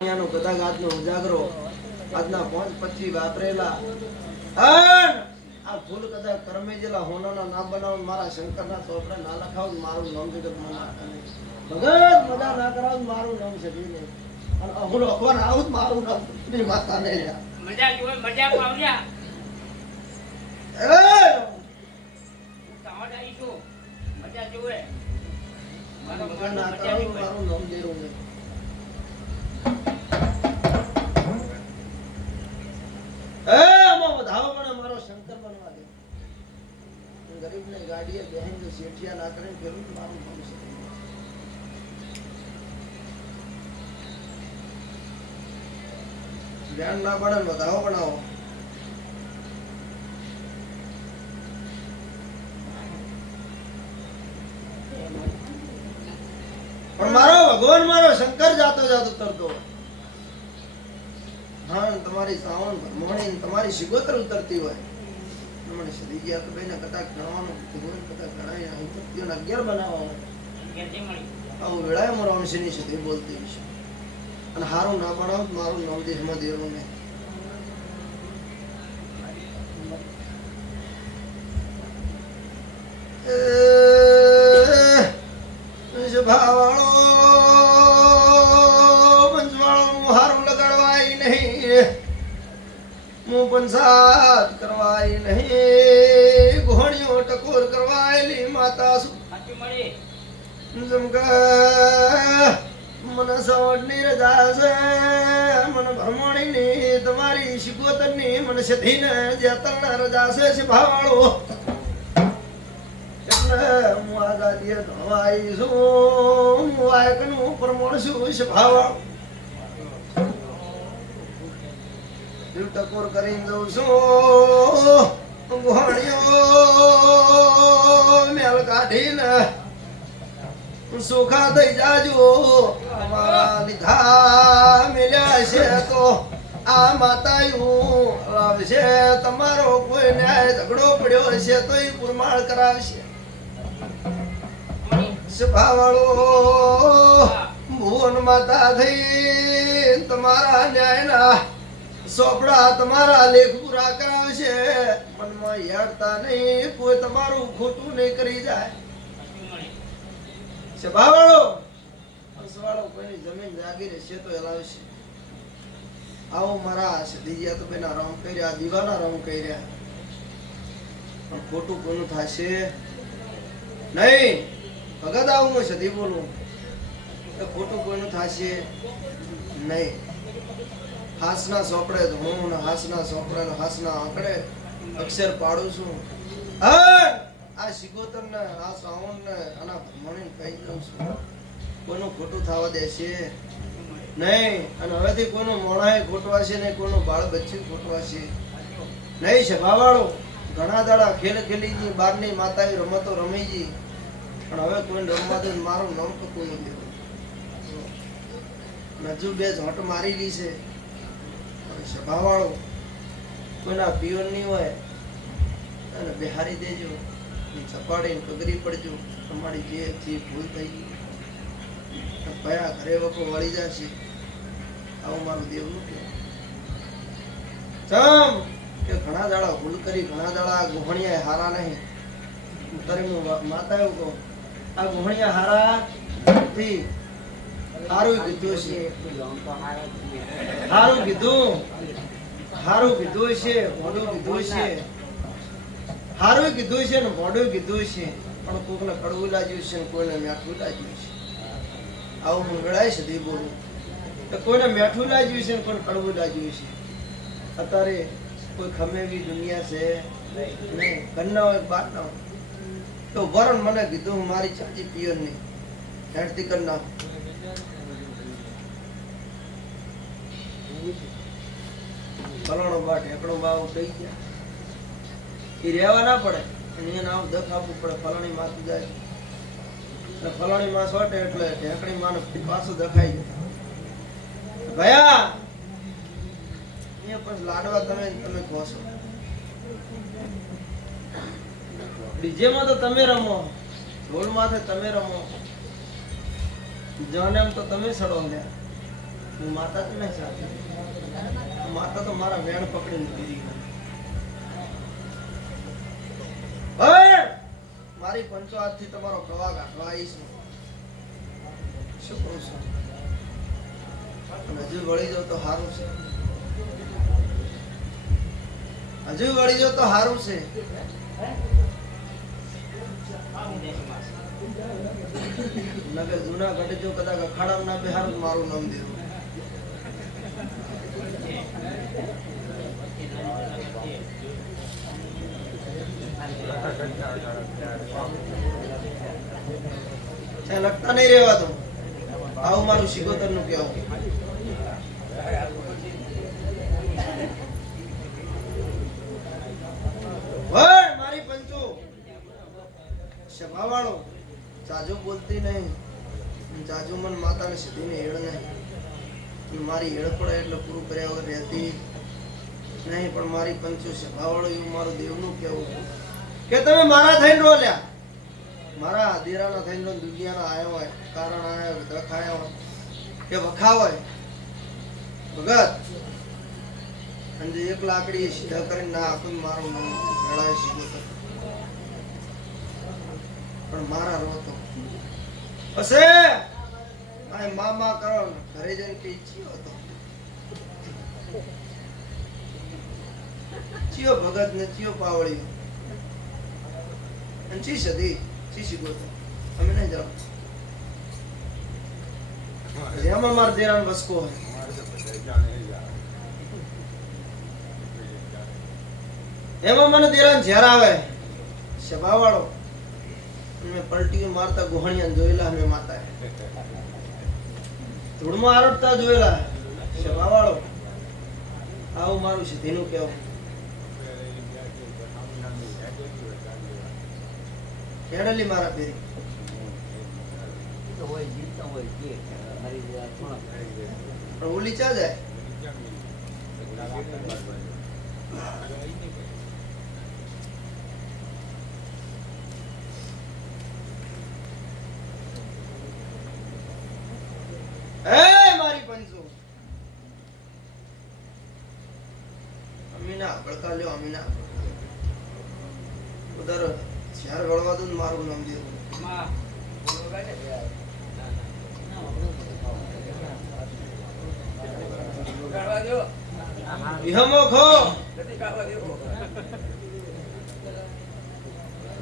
અહીંયાનો આજનો ઉજાગરો આજના પાંચ પછી વાપરેલા અન આ ભૂલ કદા કરમે જેલા હોનાના નામ બનાવું મારા શંકરના ચોપડા ના લખાવ મારું નામ જગતમાં માતા નહીં. ભગત મજા ના કરાવ મારું નામ છે નહીં અને હું અખવાર આવું મારું નામની માતા ને મજા જોવે મજા પાવ્યા એ! તાવડ આવી છો. મજા જોવે મારો ના નામ દેરું નહીં. એ આમાં વધાવો પણ અમારો શંકર બનવા દે ગરીબને ગાડીએ બેહીને જો શેઠિયા ના કરીને ફેરવું મારું નામ ધ્યાન ના પડે ને વધાવો બનાવો પણ મારો ભગવાન મારો શંકર જાતો જાતો તરતો. હા તમારી સાવણ ને તમારી શિગોતર ઉતરતી હોય. મને સદી ગયા તો બેને કદાચ ગણવાનું ભગવાન કથા ગણાય ત્રણ અગિયાર બનાવવાનો. આવું વેળાએ મારો અંશની સુધી બોલતી છે અને હારું ના બનાવ મારું નામ દેશમાં દેવું નહીં. હું કરવાય નહીં. ઘોણીઓ ટકોર કરવાયેલી માતા મન મને સવડની રજા છે મને ભ્રમણીની તમારી શિકોતરની મને સધીને જેતરના રજા છે શિભાવાળો હું આઝાદી ધોવાઈ છું હું વાયકનું પ્રમોણ છું શિભાવાળો ટકોર કરીને દઉં છું. ઘોડીઓ મેલ કાઢીને સુખા થઈ જાજો. મારા લીધા મિલ્યા છે તો આ માતાયું લાવશે. તમારો કોઈ ન્યાય ઝઘડો પડ્યો હશે તો એ પુરમાળ કરાવશે. મળી સભાવાળો, ભુવન માતા થઈ, તમારા ન્યાયના સોપડા તમારા લેખ પૂરા કરાવશે. મનમાં યાડતા નહીં, કોઈ તમારું ખોટું નહીં કરી જાય. સભાવાળો હંસવાળો કોઈની જમીન જાગીર છે તો હલાવશે? આવો મારા સદીયા તો બેના રંગ કર્યા, દીવાના રંગ કર્યા. પણ ખોટું કોનું થશે? નહીં, ભગત આવું હું સદી બોલું ખોટું કોઈનું થશે? નહીં. હાસના સોપડે તો હું હાસના સોપડે હાસના આંકડે અક્ષર પાડું છું. આ શિગોતર ને આ શ્રાવણ ને આના ભ્રમણી કહી દઉં છું. કોનું ખોટું થવા દેશે નહીં. અને હવેથી કોનું મોણાએ ખોટવાશે ને કોનું બાળ બચ્ચું ખોટવાશે નહીં સભાવાળો. ઘણા દાડા ખેલ ખેલી ગઈ બારની માતાએ રમતો રમી ગઈ પણ હવે કોઈને રમવા દે મારું નમક કોઈ નથી નજુ બે ઝોટ મારી ગઈ છે. સભાવાળો કોઈના પિયોન નહીં હોય અને બિહારી દેજો ચપાડીને કગરી પડજો. તમારી જે જે ભૂલ થઈ ગઈ કયા ઘરે વખો વળી જશે. આવું મારું દેવનું કે ચમ કે ઘણા દાડા ભૂલ કરી, ઘણા દાડા ગોહણિયા હારા નહીં. તારે માતા એવું કહું, આ ગોહણિયા હારા નથી. હારું કીધું છે. હારું કીધું. છે, મોઢું કીધું છે. કીધું છે ને મોઢું કીધું છે. પણ કોકને કડવું લાગ્યું છે કોઈને છે. આવું વેળાય સુધી બોલું તો કોઈને મેઠું લાગ્યું છે કોઈને કડવું લાગ્યું છે. અત્યારે કોઈ ખમે દુનિયા છે? તો વરણ મને કીધું મારી ચાચી પિયર નહીં હેડતી કરી નાખ. ગયા. એ ના માં પણ લાડવા તમે તમે કહો છો. ડીજે માં તો તમે રમો. ઢોલ માથે તમે રમો. એમ તો તમે સડો લ્યા. હું માતા જ નહીં સાથે. માતા તો મારા વેણ પકડી લીધી. મારી પંચો હાથથી તમારો પ્રવાહ કાઢવા આવીશ શું કહું છું? હજુ વળી જાવ તો સારું છે. હજુ વળી જાવ તો સારું છે. નગર જુનાગઢ જો કદાચ અખાડા ના બિહાર મારું નામ દેવું લખતા નહીં તો આવું મારું શિકોતરનું કહેવું મારી પંચો. સભાવાળો જાજુ બોલતી નહીં. જાજુ મન માતાને સીધીને હેડ નહીં. મારી હેડ પડે એટલે પૂરું કર્યા વગર રહેતી નહીં, પણ મારી પંચો સભાવાળો એવું મારું દેવનું કહેવું કે તમે મારા થઈને રોલ્યા. મારા દેરાના થઈને રો દુનિયાના આવ્યો હોય, કારણ આવ્યો હોય દખ આવ્યો હોય, કે વખાવ હોય. ભગત, અને એક લાકડી સીધા કરીને ના આપે, મારું મન મેળાય સીધો પણ મારા રોતો. આ મામા કરો ઘરે જઈને કે ચિયો હતો? ચિયો ભગત ને ચિયો પાવળી. અને ચી સદી ચી શીખો અમે નહીં જાઓ. જેમાં માર દેરાન વસકો એમાં મને દેરાન ઝેર આવે, સભાવાળો મેં પલટી મારતા ગોહણિયા જોયેલા મેં માતા ધૂળમાં આરડતા જોયેલા, સભાવાળો, આવું મારું સીધીનું કેવું કેળલી મારા ચા જાય? એ મારી પંચો અમીના પડકાર લ્યો અમીના ઉધર ચાર વળવા દો મારું નામ દે વિહમો ખો.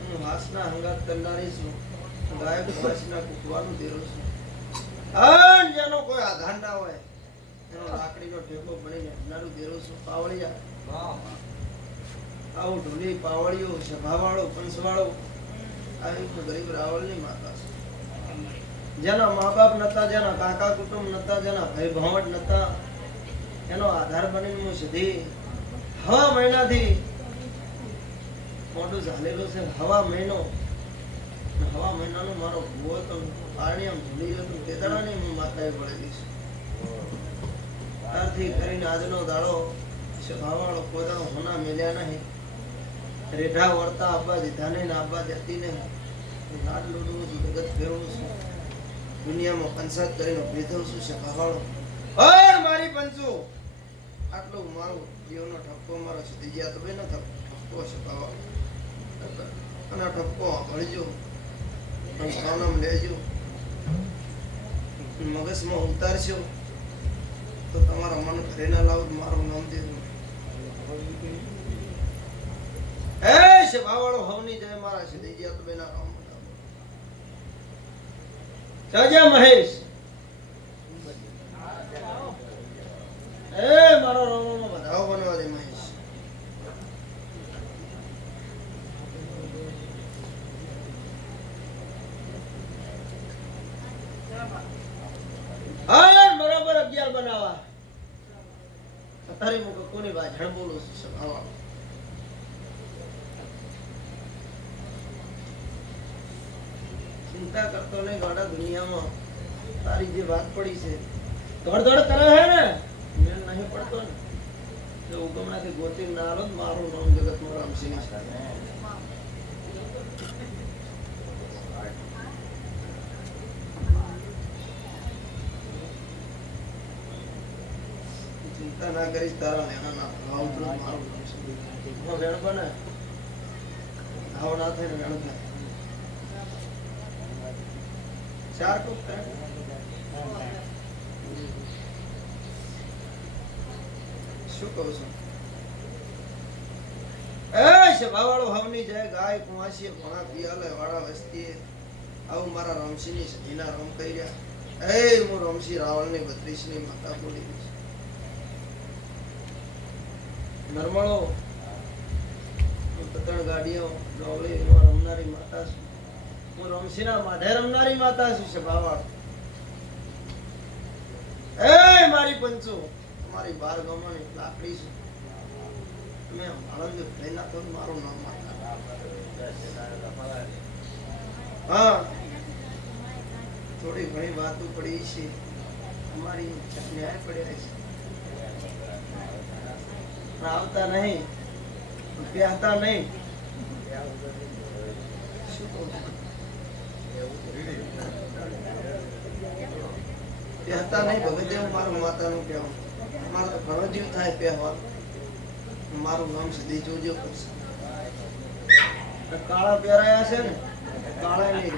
હું વાસના હંગાત કરનારી છું. ગાયક વાસના કૂટવાનું દેરો છું. અન કોઈ આધાર ના હોય, એનો લાકડીનો ઠેકો બનીને હંડારું દેરો છું. પાવળિયા. આવું ઢોલી પાવળીઓ સભાવાળો પંચવાળો. આવી ગરીબ રાવલની માતા છે. જેના મા બાપ નતા, જેના કાકા કુટુંબ નતા, જેના ભાઈ ભાવટ નતા, એનો આધાર બનીને હું સીધી હવા મહિનાથી મોટું ઝાલેલું છે, હવા મહિનો. હવા મહિનાનો મારો ભૂવો તો પારણી આમ ભૂલી ગયો તો તેદાડાની હું માતાએ પડેલી છે. ત્યારથી કરીને આજનો દાડો સભાવાળો પોતાનો હોના મેલ્યા નહીં. રેઢા વળતા આબા દીધાને ને આબા દેતી નહીં લાડ લોડું છું, જગત ફેરવું છું. દુનિયામાં પંચાયત કરીને ભેદવ છું સભાવાળો હર મારી પંચું! આટલું મારો જીવનો ઠપકો મારો સુધી ગયા તો બેન ઠપકો સભાવાળો અને આ ઠપકો હળજો સોનમ લેજો. મગજમાં ઉતારશો તો તમારા મન ઘરે ના લાવો, મારું નામ દેવું એ સભાવાળો હવની જય મારા છે દઈ ગયા તો બેના રામ જય મહેશ. એ મારો રોનો વધાવો બનવા દે મહેશ હા બરાબર અગિયાર બનાવા અત્યારે હું કોની બાજણ બોલું છું સભાવાળો ચિંતા કરતો નહીં ગાડા દુનિયામાં. તારી જે વાત પડી છે. દોડ કરે છે ને? મેં નહીં પડતો ને. જો ઉગમણાથી ગોતી ના આલો મારું નામ જગતમાં રામસિંહ છે ચિંતા ના કરીશ, તારા લેણા ના ભાવ મારું નામ છે. વેણ બને ભાવ ના થાય ને વેણ થાય. શું કહું છું? એ સભાવાળો હવની જાય, ગાય કુંવાસી ઘોણા પિયાલે વાળા વસ્તી આવું મારા રમશીની સધીના રમ કર્યા. એ હું રમશી રાવણની બત્રીસની માતા બોલી. નરમળો, હું ગાડીઓ ડોવળી રમનારી માતા છું. હું રમશીના માઢે રમનારી માતા છું સભાવાળો એ મારી પંચો તમારી બાર ગમણી લાકડી છે. તમે આનંદ થઈ તો મારું નામ હા. થોડી ઘણી વાતો પડી છે. અમારી ન્યાય પડ્યા છે. આવતા નહીં. પ્યાતા નહીં. શું કહું? પ્યાતા નહીં ભગત એવું મારું માતાનું કહેવું. મારે તો ઘણો જીવ થાય પહેવા મારું નામ સુધી જોજો. કરશે કાળા પહેરાયા છે ને કાળા નહીં.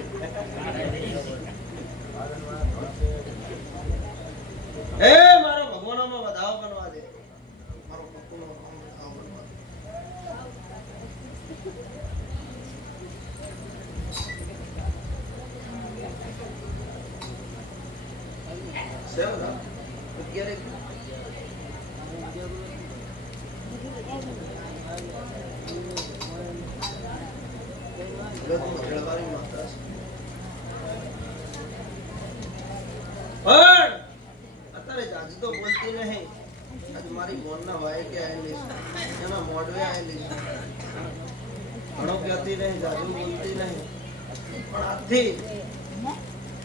એ મારો ભગવાનોમાં વધાવો બનવા દે મારો પપ્પુનો નામ વધાવો બનવા દે છે બધા? અત્યારે જગતમાં જળવારી માતા છે. પણ અત્યારે જાજી તો બોલતી નહીં આજ મારી બોનના વાય કે એના મોડવે આવેલી ઘણો કહેતી નહીં જાજુ બોલતી નહીં પણ આથી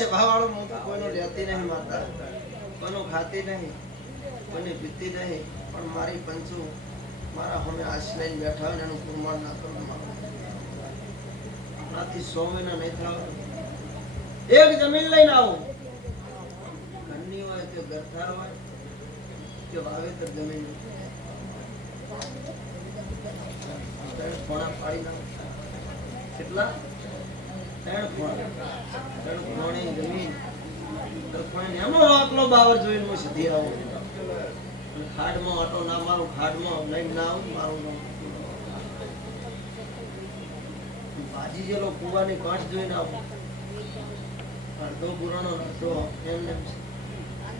એ સભાવાળો હું તો કોઈનું લેતી નહીં માતા. કોઈનું ખાતી નહીં, કોઈની પીતી નહીં, પણ મારી પંચુ મારા સામે આશ્રય બેઠા હોય એનું પ્રમાણ ના કરું મારું આપણાથી સો મહિના નહીં થવા એક જમીન લઈને આવું. ઘરની હોય કે ગરથાર હોય કે વાવેતર જમીન. થોડા પાડી નાખું. કેટલા? એમનો આટલો ના મારું ખાડમાં લઈને ના આવું મારું ભાજી જેલો કુવાની કાંઠ જોઈને આવું. અડધો પુરાણો. તો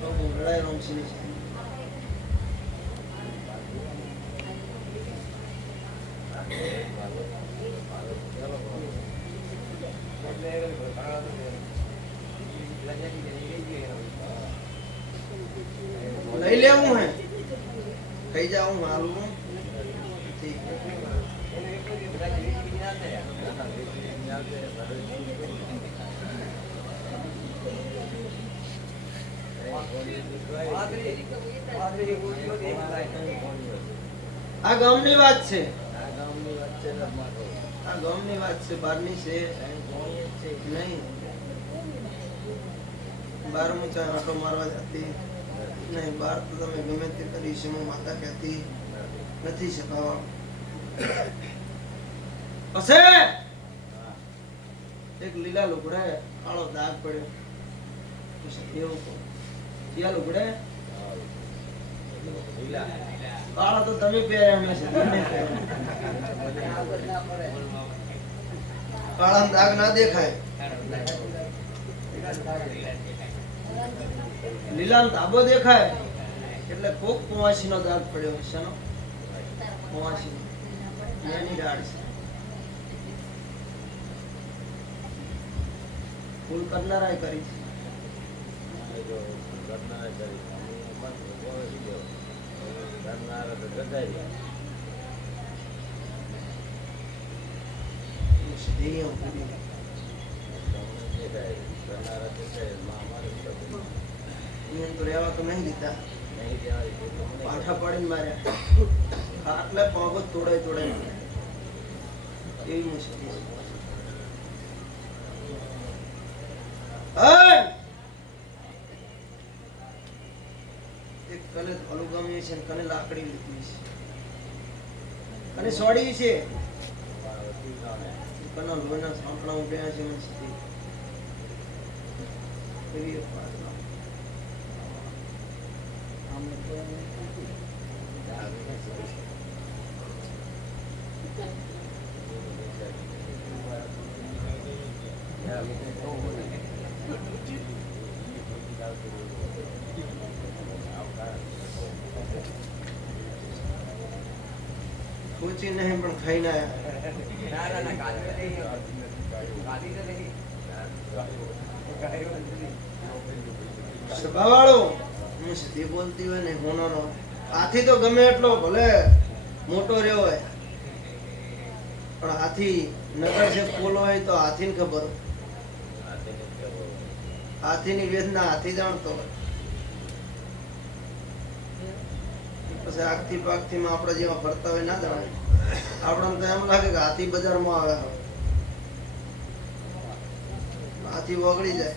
હું લડાઈ રમશીની છે. લેવું હે. કઈ જાઉં મારું. ઠીક આ ગામની વાત છે. આ ગામની વાત છે બહારની છે. નહીં. બાર હું ચા આટો મારવા જતી. નહીં બાર તો તમે ગમે તે કરી છે હું માતા કહેતી નથી શકાવા. પછી એક લીલા લુગડે કાળો દાગ પડ્યો. એવું કહું? ક્યાં લુગડે? કાળા તો તમે પહેર્યા પહેર્યા. કાળા દાગ ના દેખાય. લીલામ ધાબો દેખાય. એટલે કોક કુવાસી નો દાંત પડ્યો એની દાળ છે. કરનારાય કરી છે. કરી. એને તો રહેવા તો નહીં દીધા. પાછા પાડીને માર્યા. આટલે પગ તોડાય તોડાય એવી મુશ્કેલી એક કને અલુગામી છે કને લાકડી લીધી છે. કને સોડી છે. કને લોહીના સાંપડા ઉભ્યા છે મને એવી. પૂછી નહીં પણ ખાઈને આયા સભાવાળો હાથી તો ગમે એટલો, ભલે મોટો રહ્યો હોય. પણ હાથી નગર છે પોલો હોય તો હાથીને ખબર. હાથીની વેદના હાથી જાણતો હોય પછી આગથી પાકથીમાં આપણે જેવા ફરતા હોય ના જાણે આપણને તો એમ લાગે કે હાથી બજારમાં આવે હાથી વગડી જાય.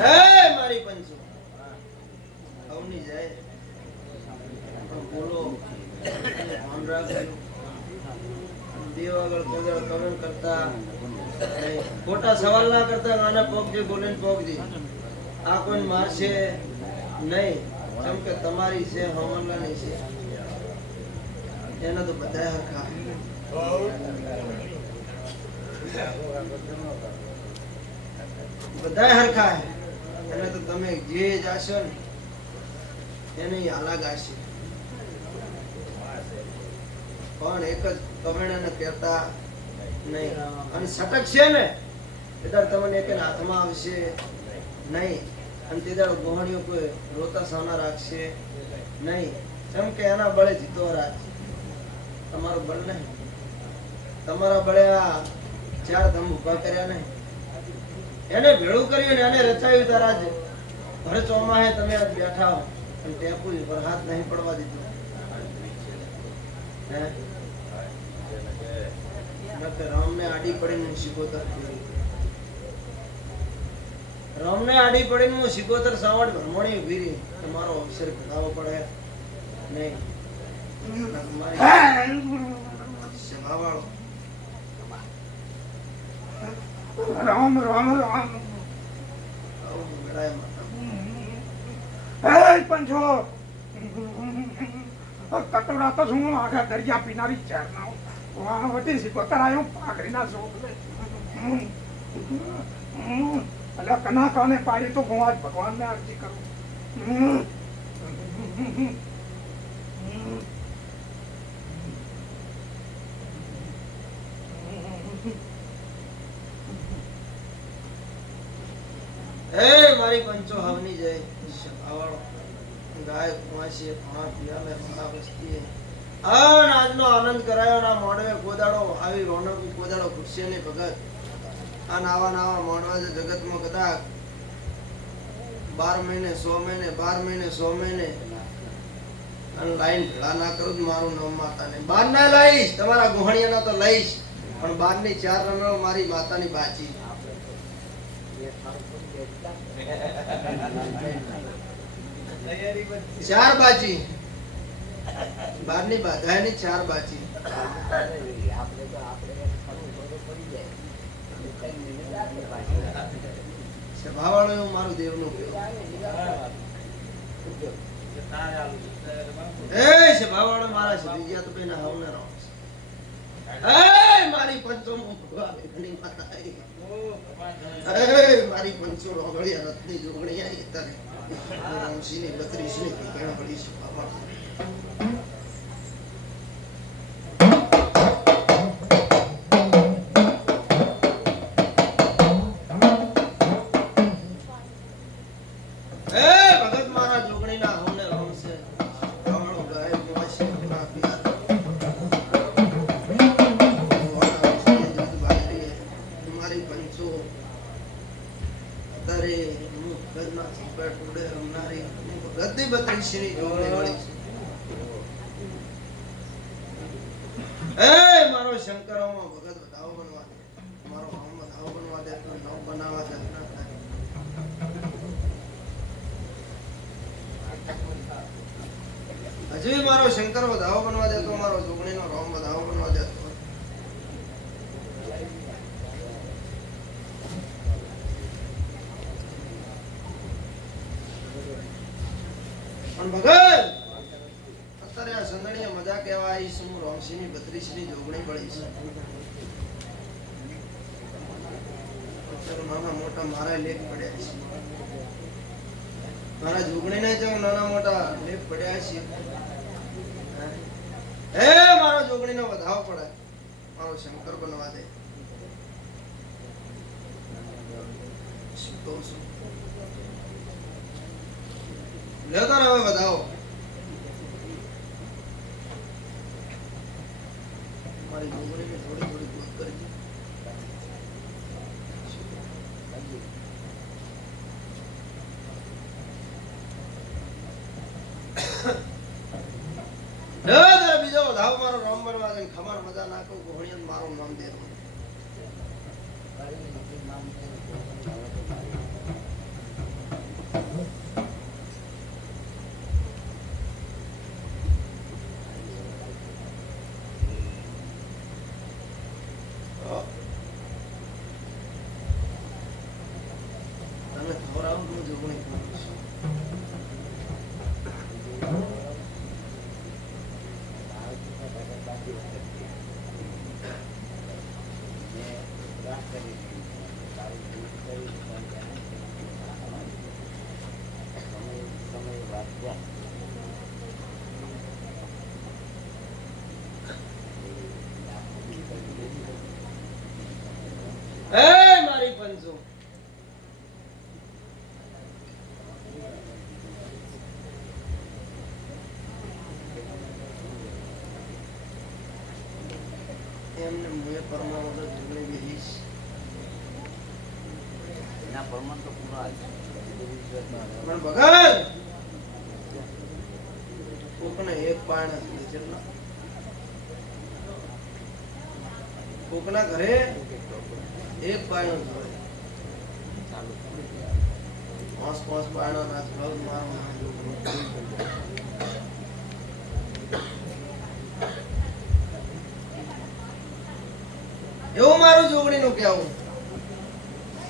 એ મારી પંચો અવની જાય પણ બોલો ભાન રાખજો દેવ આગળ કોઈ દાડો કમેન્ટ કરતા નહીં. ખોટા સવાલ ના કરતા નાના બોલે પોગજે આ કોઈ મારશે? નહીં. કેમ કે તમારી છે હવાલાની છે. એના તો બધા હરખા. બધા હરખા. એને તો તમે જે જાશો ને, એને અલગ હશે પણ એક જ કમેણાને કહેતા નહીં. અને સટક છે ને એટલે તમને એક હાથમાં આવશે નહીં. અને તે દર ગોહણીઓ કોઈ રોતા સાના રાખશે નહીં. કેમ કે એના બળે જીતો રાખ. તમારું બળ નહીં. તમારા બળે આ ચાર ધમ ઊભા કર્યા નહીં. એને ભેળું કર્યું ને એને રચાયું તારા જ. ભર ચોમાહે તમે આજ બેઠા હો. અને ટેપુ પર હાથ નહીં પડવા દીધો. રામ ને આડી પડીને શીખો ફેરી. રામને આડી પડીને હું સિકોતર સાવડ ભ્રમણી ઊભી રહી તમારો અવસર ઘટાડવો પડે નહીં રામ રામ રામ. એ પંચો કટોરા તો શું આખા દરિયા પીનારી ચેરના વાહ વટી સિકોતર આવ્યો પાઘડીના શોખ એટલે કના કાને પાડી તો હું આજ ભગવાનને અરજી કરું. મારી પંચો હવની જય ગાય કુંવાસી પાણા આન આજનો આનંદ કરાયો ના મોડવે ગોદાડો આવી રોનક ગોદાડો ખુરશી ને ભગત. આ નાવા નાવા માણવા છે જગતમાં કદાચ બાર મહિને, સો મહિને, બાર મહિને, સો મહિને. અને લાઈન ભેળા ના કરું જ મારું નામ માતા ને બાર ના લઈશ, તમારા ગોહણિયાના તો લઈશ. પણ બારની ચાર રમેળો મારી માતાની બાજી ચાર બાજી બારની બાધા ની ચાર બાજી ભાવાળો એવું મારું દેવનું. એ છે મારા છે. પંચો મારી પંચો રોગળિયા ની જોગણી આઈ તારે. બત્રીસની ઘણા પડી છે જોગણી એ મારો શંકરોમાં ભગત બધાઓ બનવા દે. મારો બનવા દે તો નવ બનાવવા દે. ના હજુ મારો શંકર વધાવો બનવા દેતો મારો જોગણીનો રોમ વધાવો બનવા દેતો પણ ભગત અત્યારે આ સંદણીએ મજા કહેવા આવી છે હું રોમસિંહની બત્રીસની જોગણી પડી છે અત્યારે નાના મોટા મારા લેખ પડ્યા છે. મારા જોગણીને જો નાના મોટા લેખ પડ્યા છે. હે? મારો જોગણીનો વધાવો પડે. મારો શંકર બનવા દે. શું કહું છું? વધાવો મારી જોગણીને થોડી થોડી દૂર કરજે લ્યો બીજો વધાવો મારો નામ બનવા ખબર મજા નાખો ઘોડિયન મારું નામ દે. એમને મુએ પરમાણુ તો જોડે બેહીશ પણ ભગત કોકને એક પાણ કોકના ઘરે એક પાણ હોય. પાંચ પાંચ પાણા ના એવું મારું જોગણી નું કેવું